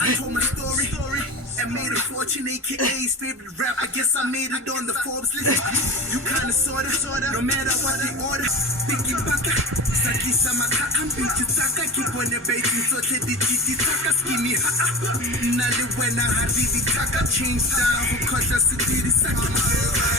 I told my story. And made a fortune, aka favorite rap. I guess I made it on the Forbes list. You kinda sorta, no matter what they order. Biggie baka, saki samaka, I'm binti taka. Keep on the baking, so te di taka, skimi ha. Nali when I had taka, change style, cause that's the didi saki.